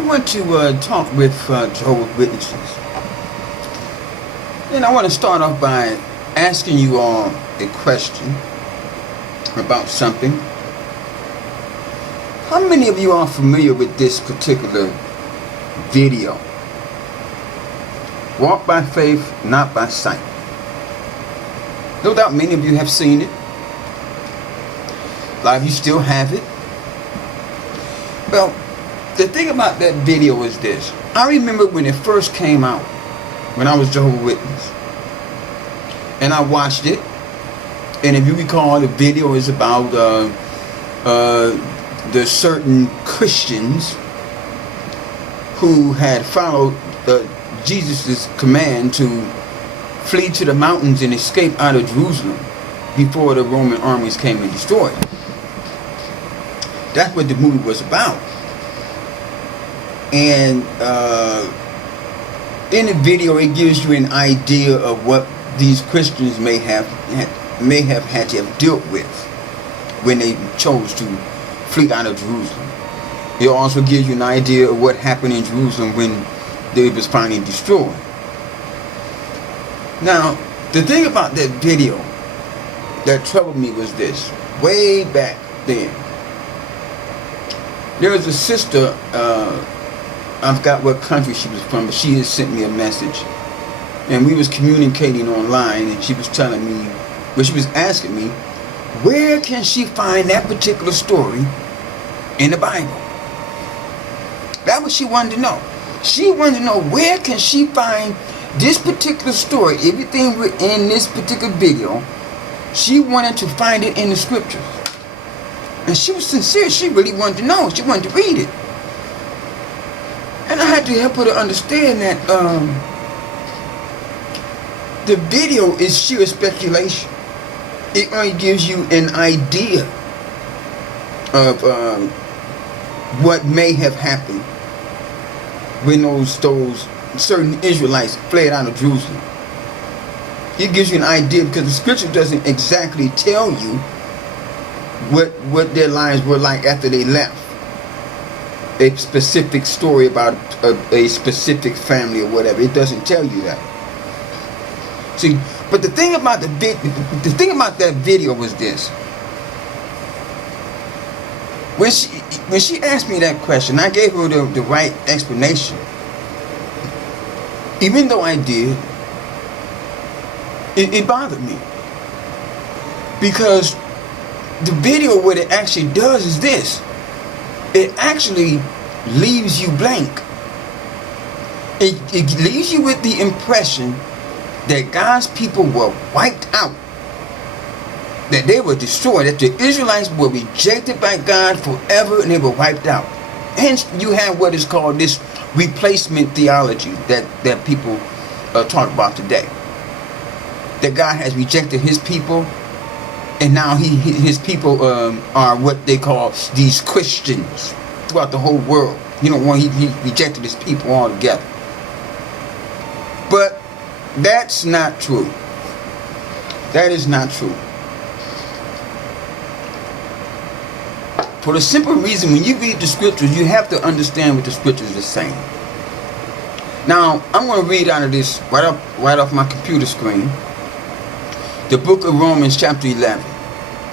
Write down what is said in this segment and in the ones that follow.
I want to talk with Jehovah's Witnesses. And I want to start off by asking you all a question about something. How many of you are familiar with this particular video? Walk by faith, not by sight. No doubt many of you have seen it. A lot of you still have it. Well, the thing about that video is this. I remember when it first came out, when I was Jehovah's Witness. And I watched it. And if you recall, the video is about the certain Christians who had followed Jesus' command to flee to the mountains and escape out of Jerusalem before the Roman armies came and destroyed. That's what the movie was about. And in the video, it gives you an idea of what these Christians may have had to have dealt with when they chose to flee out of Jerusalem. It also gives you an idea of what happened in Jerusalem when it was finally destroyed. Now, the thing about that video that troubled me was this. Way back then, there was a sister, I forgot what country she was from, but she had sent me a message. And we was communicating online, and she was telling me, well, she was asking me, where can she find that particular story in the Bible? That's what she wanted to know. She wanted to know, where can she find this particular story, everything in this particular video. She wanted to find it in the scriptures. And she was sincere. She really wanted to know. She wanted to read it. And I had to help her to understand that the video is sheer speculation. It only gives you an idea of what may have happened when those certain Israelites fled out of Jerusalem. It gives you an idea because the scripture doesn't exactly tell you what their lives were like after they left. A specific story about a specific family or whatever. It doesn't tell you that. See, but the thing about that video was this. When she asked me that question, I gave her the right explanation. Even though I did, it bothered me. Because the video, what it actually does is this. It actually leaves you blank. It leaves you with the impression that God's people were wiped out. That they were destroyed. That the Israelites were rejected by God forever and they were wiped out. Hence, you have what is called this replacement theology that people talk about today. That God has rejected his people, and now his people are what they call these Christians throughout the whole world. He rejected his people altogether. But that's not true. That is not true. For the simple reason, when you read the scriptures, you have to understand what the scriptures are saying. Now, I'm going to read out of this right off my computer screen. The book of Romans chapter 11.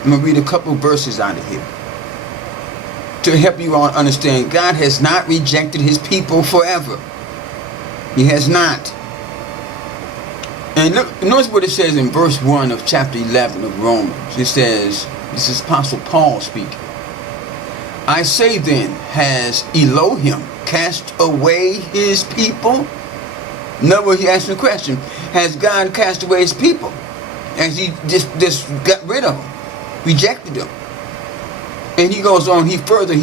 I'm going to read a couple verses out of here to help you all understand God has not rejected his people forever. He has not. And look, notice what it says in verse 1 of chapter 11 of Romans. It says, this is Apostle Paul speaking. I say then, has Elohim cast away his people? In other words, he asked the question, has God cast away his people? Has he just got rid of them, rejected them? And he goes on, he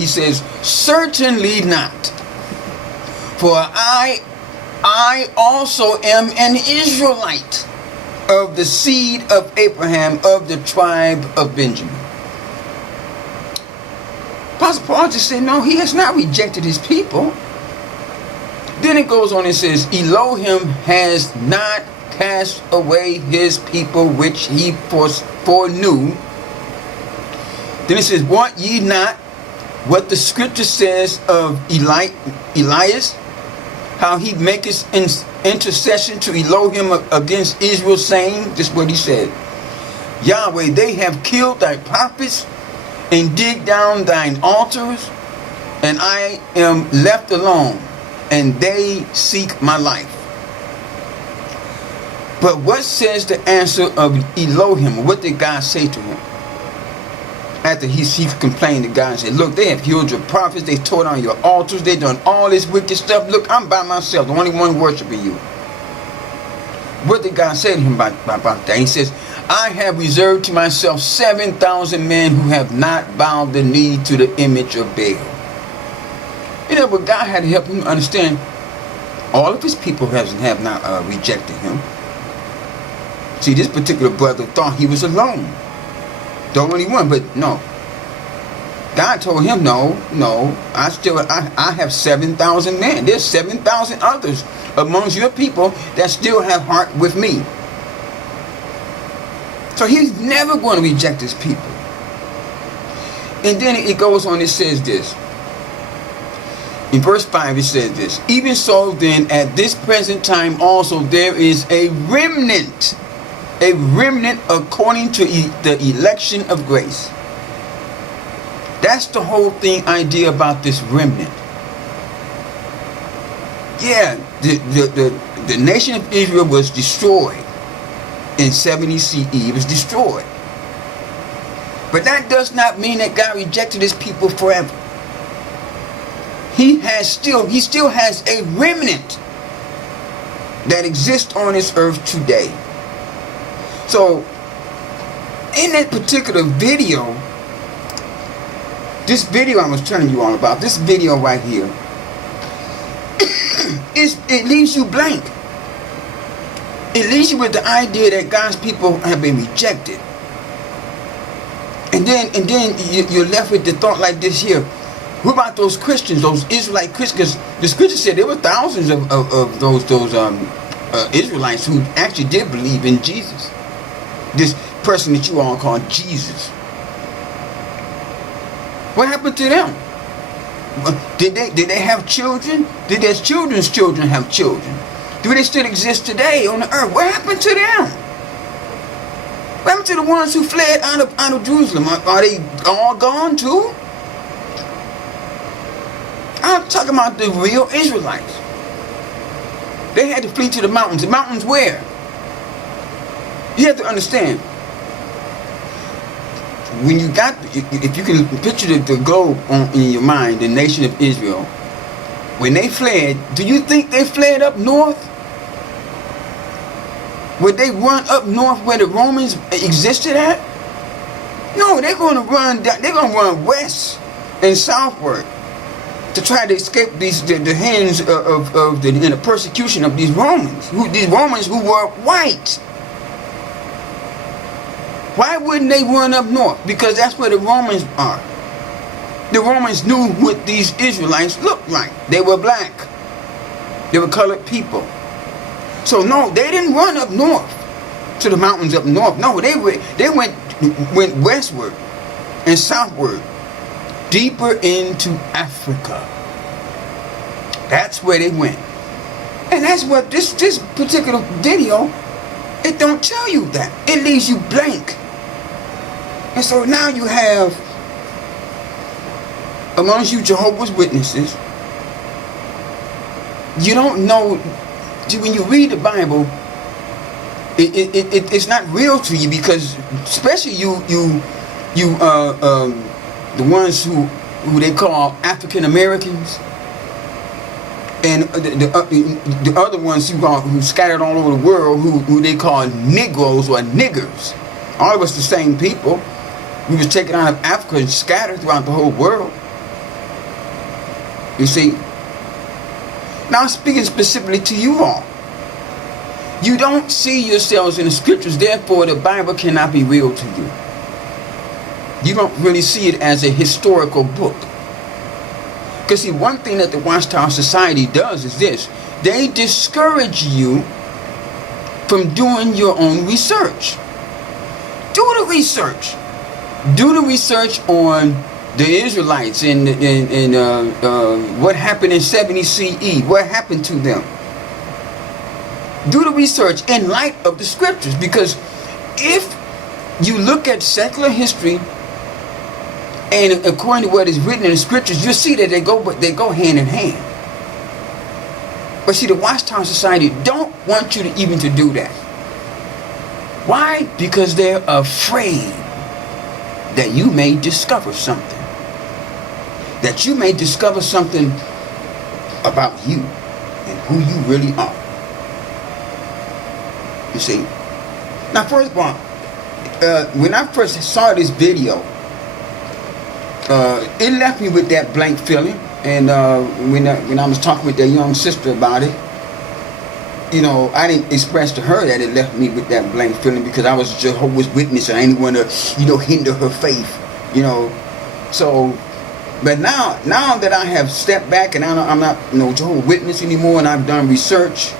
says, certainly not. For I also am an Israelite of the seed of Abraham, of the tribe of Benjamin. Apostle Paul just said, no, he has not rejected his people. Then it goes on and says, Elohim has not cast away his people which he foreknew. Then it says, want ye not what the scripture says of Elias, how he makes intercession to Elohim against Israel, saying, this is what he said, Yahweh, they have killed thy prophets and dig down thine altars, and I am left alone, and they seek my life. But what says the answer of Elohim? What did God say to him? After he complained to God and said, look, they have killed your prophets, they tore down your altars, they done all this wicked stuff. Look, I'm by myself, the only one worshiping you. What did God say to him about that? He says, I have reserved to myself 7,000 men who have not bowed the knee to the image of Baal. You know, but God had to help him understand all of his people have not rejected him. See, this particular brother thought he was alone, the only one, but no. God told him, no, I have 7,000 men. There's 7,000 others amongst your people that still have heart with me. So he's never going to reject his people. And then it goes on, it says this. In verse 5 it says this, even so then at this present time also there is a remnant according to the election of grace. That's the whole idea about this remnant. Yeah, the nation of Israel was destroyed in 70 CE. It was destroyed. But that does not mean that God rejected his people forever. He still has a remnant that exists on this earth today. So, in that particular video, this video I was telling you all about, this video right here, it leaves you blank. It leaves you with the idea that God's people have been rejected. And then you're left with the thought like this here. What about those Christians, those Israelite Christians? Because the scripture said there were thousands of those Israelites who actually did believe in Jesus. This person that you all call Jesus. What happened to them? Did they have children? Did their children's children have children? Do they still exist today on the earth? What happened to them? What happened to the ones who fled out of Jerusalem? Are they all gone too? I'm talking about the real Israelites. They had to flee to the mountains. The mountains where? You have to understand. When you got, if you can picture the globe in your mind, the nation of Israel, when they fled, do you think they fled up north? Would they run up north where the Romans existed at? No, they're going to run. They're going to run west and southward to try to escape the hands of the persecution of these Romans. These Romans who were white. Why wouldn't they run up north? Because that's where the Romans are. The Romans knew what these Israelites looked like. They were black. They were colored people. So no, they didn't run up north to the mountains up north. No, they went westward and southward, deeper into Africa. That's where they went. And that's what this particular video, it don't tell you that. It leaves you blank. And so now you have amongst you Jehovah's Witnesses. You don't know. When you read the Bible, it's not real to you, because especially the ones who they call African Americans, and the other ones who scattered all over the world, who they call Negroes or niggers. All of us the same people. We was taken out of Africa and scattered throughout the whole world. You see? Now I'm speaking specifically to you all. You don't see yourselves in the scriptures, therefore the Bible cannot be real to you. You don't really see it as a historical book. Because see, one thing that the Watchtower Society does is this. They discourage you from doing your own research. Do the research. Do the research on the Israelites and what happened in 70 CE. What happened to them? Do the research in light of the scriptures, because if you look at secular history and according to what is written in the scriptures, you'll see that they go hand in hand. But see, the Watchtower Society don't want you to even to do that. Why? Because they're afraid that you may discover something. That you may discover something about you and who you really are. You see? Now, first of all, when I first saw this video, it left me with that blank feeling. And when I was talking with that young sister about it, you know, I didn't express to her that it left me with that blank feeling, because I was Jehovah's Witness and I didn't want to, you know, hinder her faith, you know. So, but now that I have stepped back and I'm not, you know, Jehovah's Witness anymore, and I've done research,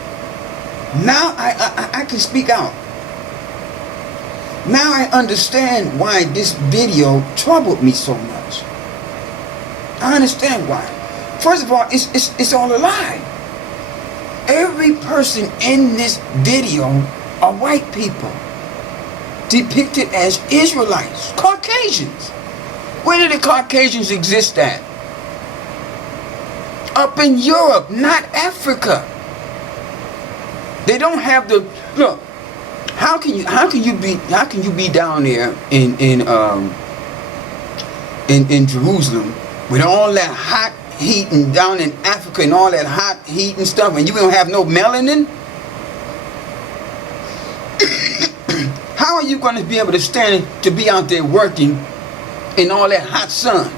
now I can speak out. Now I understand why this video troubled me so much. I understand why. First of all, it's all a lie. Every person in this video are white people, depicted as Israelites, Caucasians. Where do the Caucasians exist at? Up in Europe, not Africa. They don't have the look. How can you be down there in Jerusalem with all that hot heat, and down in Africa and all that hot heat and stuff, and you don't have no melanin? How are you going to be able to stand to be out there working in all that hot sun?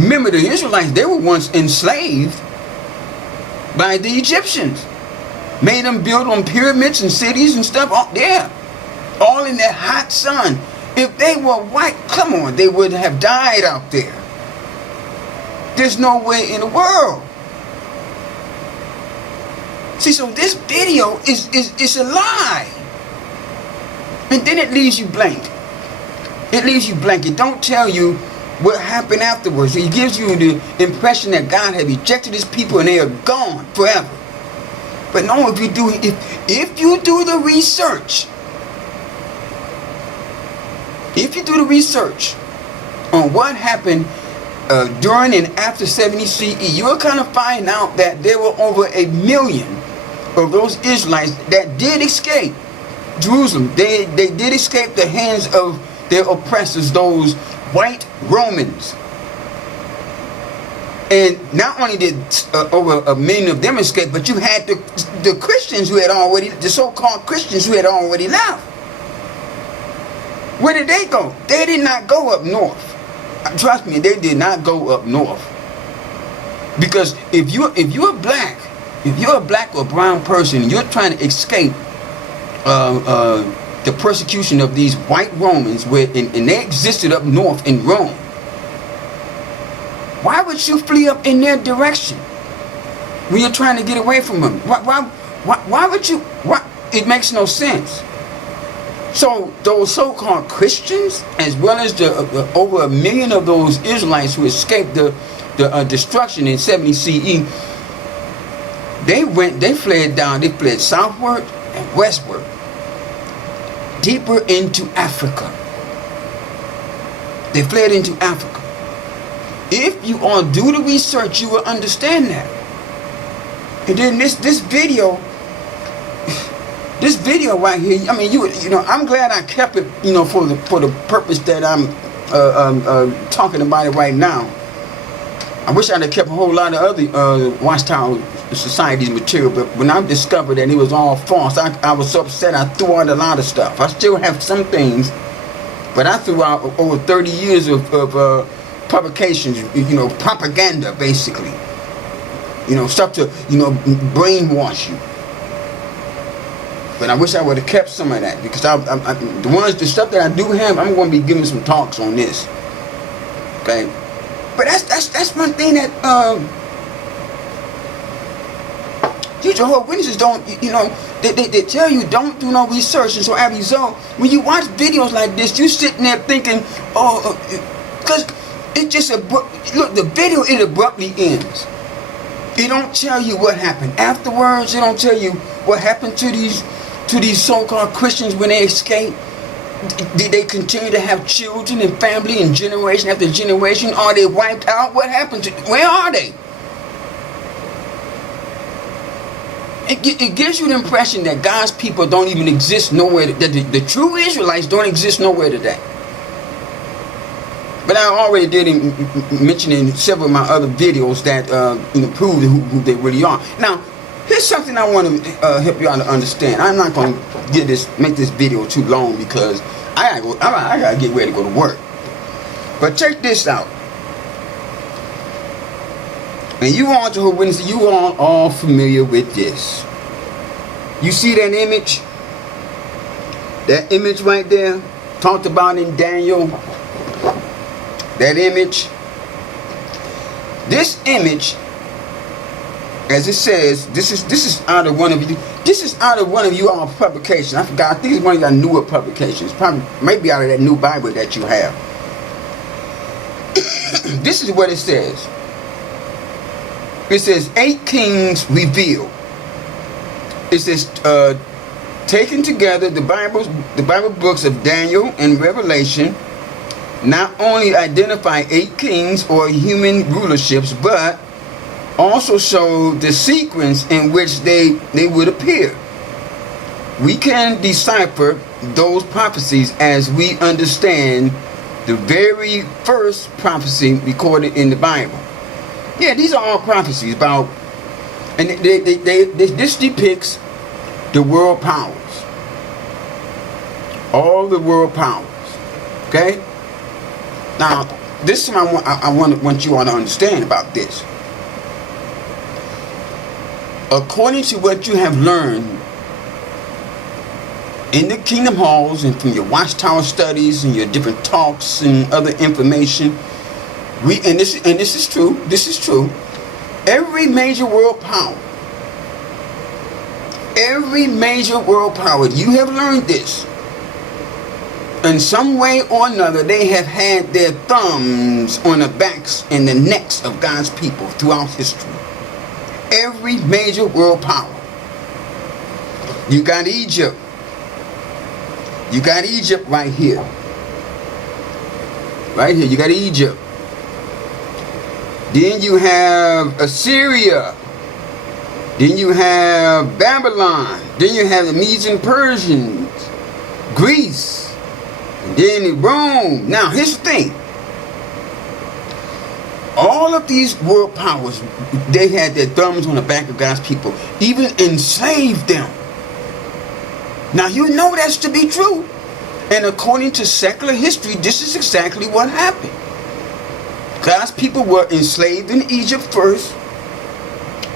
Remember, the Israelites, they were once enslaved by the Egyptians. Made them build on pyramids and cities and stuff. Oh, yeah. All in that hot sun. If they were white, come on, they would have died out there. There's no way in the world. See, so this video is a lie. And then it leaves you blank. It leaves you blank. It don't tell you what happened afterwards. It gives you the impression that God had rejected his people and they are gone forever. But no, if you do the research, on what happened during and after 70 CE, you'll kind of find out that there were over 1 million of those Israelites that did escape Jerusalem. They did escape the hands of their oppressors, those white Romans. And not only did over 1 million of them escape, but you had the Christians who had already, the so-called Christians who had already left. Where did they go? They did not go up north. Trust me, they did not go up north. Because if you're a black or brown person, you're trying to escape the persecution of these white Romans, and they existed up north in Rome. Why would you flee up in their direction when you're trying to get away from them? Why would you? It makes no sense. So those so-called Christians, as well as the over 1 million of those Israelites who escaped the destruction in 70 CE, they fled southward and westward, deeper into Africa. They fled into Africa. If you all do the research, you will understand that. And then this video right here, I mean, you know, I'm glad I kept it, you know, for the purpose that I'm talking about it right now. I wish I'd have kept a whole lot of other Watchtower Society's material, but when I discovered that it was all false, I was so upset. I threw out a lot of stuff. I still have some things, but I threw out over 30 years of publications, you know, propaganda, basically. You know, stuff to, you know, brainwash you. But I wish I would have kept some of that, because the stuff that I do have, I'm going to be giving some talks on this. Okay, but that's one thing that Jehovah's Witnesses don't, you know, they tell you don't do no research, and so as a result, when you watch videos like this, you sitting there thinking, oh, Because it just look, the video, it abruptly ends. It don't tell you what happened afterwards. It don't tell you what happened to these so-called Christians when they escaped. Did they continue to have children and family and generation after generation? Are they wiped out? What happened to them? Where are they? It gives you the impression that God's people don't even exist nowhere, that the true Israelites don't exist nowhere today. But I already did mention in several of my other videos that prove who they really are. Now, here's something I want to help you out to understand. I'm not going to make this video too long because I gotta get ready to go to work. But check this out. And you all, Jehovah's Witnesses, you all familiar with this. You see that image? That image right there, talked about in Daniel. That image. This image, as it says, this is out of one of you. This is out of one of you all publications. I forgot. I think it's one of your newer publications. Probably, maybe out of that new Bible that you have. This is what it says. It says 8 kings revealed. It says taken together the Bible books of Daniel and Revelation not only identify 8 kings or human rulerships, but also show the sequence in which they would appear. We can decipher those prophecies as we understand the very first prophecy recorded in the Bible. Yeah, these are all prophecies about, and this depicts the world powers. All the world powers. Okay? Now, this is what I want you all to understand about this. According to what you have learned in the Kingdom Halls and from your Watchtower studies and your different talks and other information, this is true. This is true. Every major world power, you have learned this. In some way or another, they have had their thumbs on the backs and the necks of God's people throughout history. Every major world power. You got Egypt. You got Egypt right here. Right here, you got Egypt. Then you have Assyria. Then you have Babylon. Then you have the Medes and Persians. Greece. And then Rome. Now, here's the thing. All of these world powers, they had their thumbs on the back of God's people. Even enslaved them. Now, you know that's to be true. And according to secular history, this is exactly what happened. God's people were enslaved in Egypt first.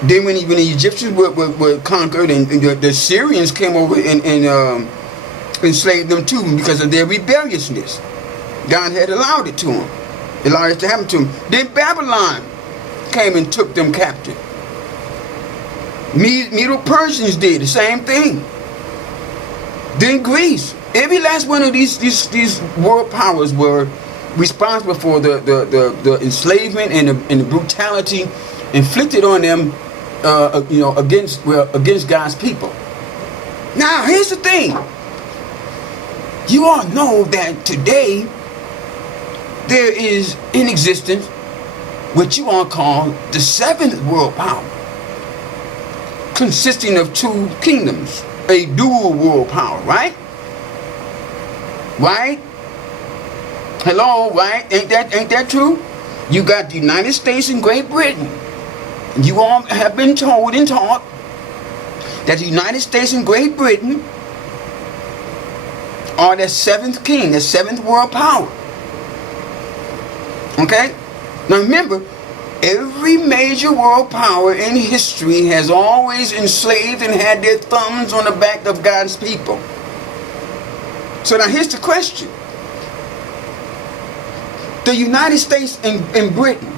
Then when the Egyptians were conquered and the Syrians came over and enslaved them too because of their rebelliousness. God had allowed it to them. Allowed it to happen to them. Then Babylon came and took them captive. Medo-Persians did the same thing. Then Greece. Every last one of these world powers were responsible for the enslavement and the brutality inflicted on them, against God's people. Now, here's the thing. You all know that today there is in existence what you all call the 7th world power, consisting of 2 kingdoms, a dual world power, right? Right? Hello, right? Ain't that true? You got the United States and Great Britain. You all have been told and taught that the United States and Great Britain are the 7th king, the 7th world power. Okay? Now remember, every major world power in history has always enslaved and had their thumbs on the back of God's people. So now here's the question. The United States and Britain,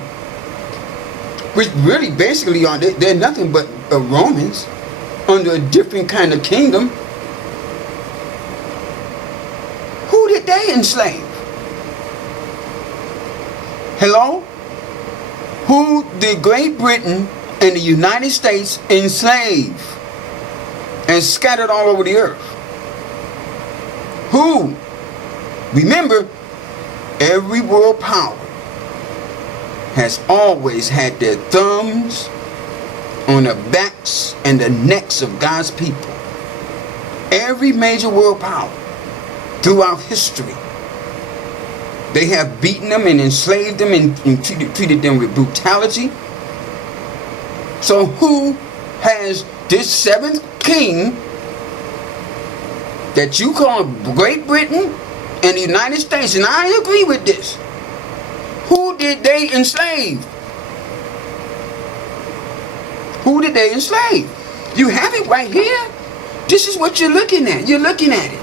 which really basically are, they're nothing but Romans under a different kind of kingdom. Who did they enslave? Hello? Who did Great Britain and the United States enslave and scattered all over the earth? Who? Remember, every world power has always had their thumbs on the backs and the necks of God's people. Every major world power throughout history, they have beaten them and enslaved them and treated them with brutality. So who has this seventh king that you call Great Britain and the United States? And I agree with this. Who did they enslave? Who did they enslave? You have it right here. This is what you're looking at. You're looking at it.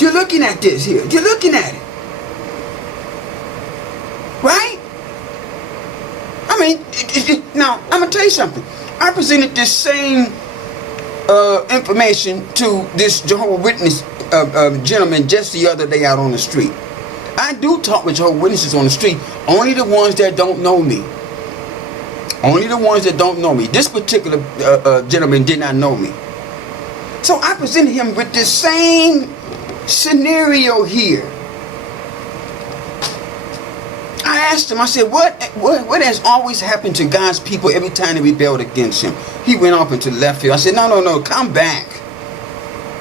You're looking at this here. You're looking at it. Right? I mean, now, I'm going to tell you something. I presented this same information to this Jehovah Witness gentleman just the other day out on the street. I do talk with Jehovah Witnesses on the street. Only the ones that don't know me. Only the ones that don't know me. This particular gentleman did not know me. So I presented him with this same scenario here. I asked him, I said, what has always happened to God's people every time they rebelled against him? He went off into left field. I said, no, come back.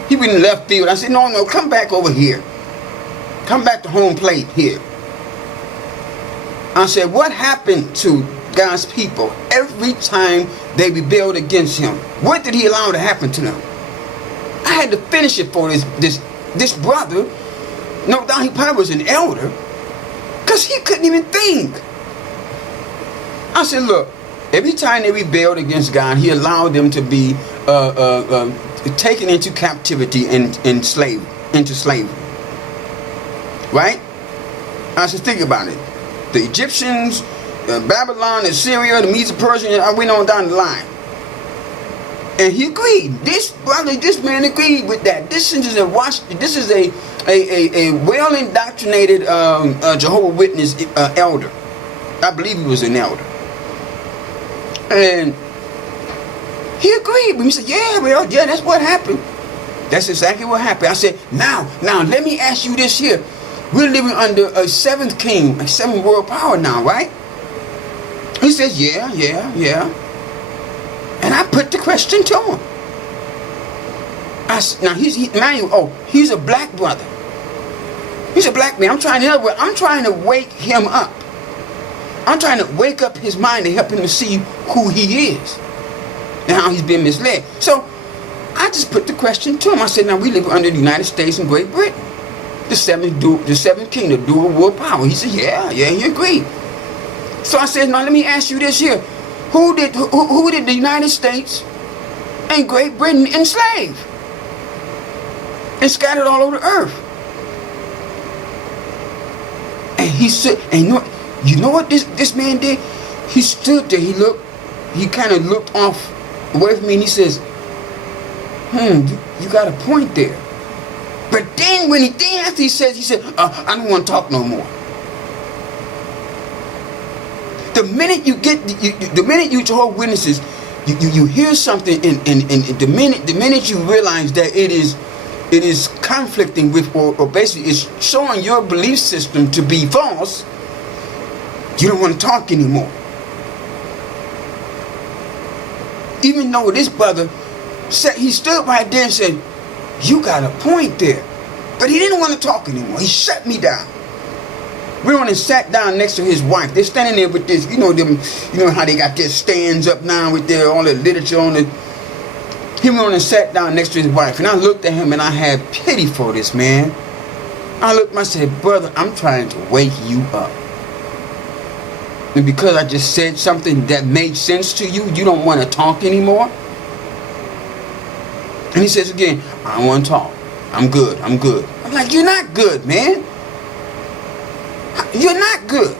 He went in left field. I said, no, come back over here. Come back to home plate here. I said, what happened to God's people every time they rebelled against him? What did he allow to happen to them? I had to finish it for this brother. No doubt he probably was an elder, because he couldn't even think. I said, look, every time they rebelled against God, he allowed them to be taken into captivity and enslaved into slavery. Right? I said, think about it. The Egyptians, Babylon, Assyria, the Medes and Persians, I went on down the line. And he agreed. This man agreed with that. This is a well indoctrinated Jehovah Witness elder. I believe he was an elder. And he agreed with me. He said, yeah, that's what happened. That's exactly what happened. I said, now let me ask you this here. We're living under a seventh king, a seventh world power now, right? He says, yeah. And I put the question to him. He's a black brother. He's a black man. I'm trying to wake him up. I'm trying to wake up his mind and help him to see who he is and how he's been misled. So I just put the question to him. I said, now we live under the United States and Great Britain. The seventh king, the dual world power. He said, yeah, he agreed. So I said, now let me ask you this here. Who did the United States and Great Britain enslave and scattered all over the earth? And he said, and you know what this man did? He stood there, he kind of looked off away from me, and he says, you got a point there. But then after he said, I don't want to talk no more. The minute you Jehovah Witnesses, you hear something, and the minute you realize that it is conflicting with, or basically is showing your belief system to be false, you don't want to talk anymore. Even though this brother said, he stood right there and said, you got a point there. But he didn't want to talk anymore. He shut me down. We went and sat down next to his wife. They're standing there with this, you know how they got their stands up now with all the literature on it. He went and sat down next to his wife, and I looked at him and I had pity for this man. I looked and I said, brother, I'm trying to wake you up. And because I just said something that made sense to you, you don't want to talk anymore? And he says again, I don't want to talk. I'm good. I'm like, you're not good, man. You're not good.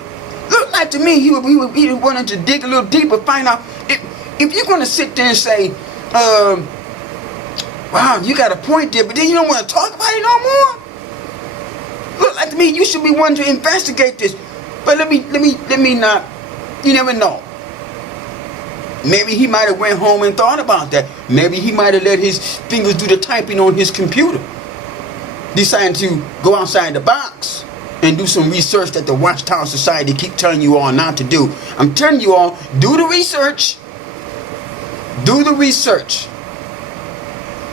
Looked like to me he wanted to dig a little deeper, find out if you're going to sit there and say, wow, you got a point there, but then you don't want to talk about it no more. Look like to me you should be one to investigate this. But let me not. You never know. Maybe he might have went home and thought about that. Maybe he might have let his fingers do the typing on his computer, deciding to go outside the box and do some research that the Watchtower Society keep telling you all not to do. I'm telling you all, do the research. Do the research.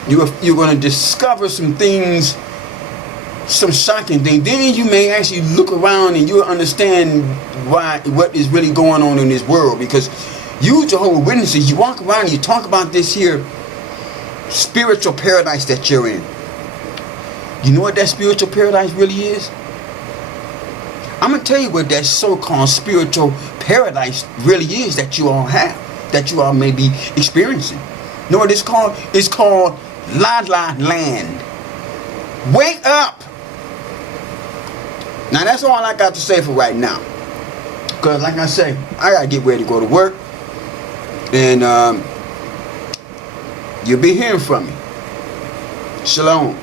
You're going to discover some things, some shocking things. Then you may actually look around and you'll understand what is really going on in this world. Because you Jehovah Witnesses, you walk around and you talk about this here spiritual paradise that you're in. You know what that spiritual paradise really is? I'm going to tell you what that so-called spiritual paradise really is that you all have, that you all may be experiencing. You know what it's called? It's called La La Land. Wake up! Now that's all I got to say for right now. Because like I say, I got to get ready to go to work. And you'll be hearing from me. Shalom.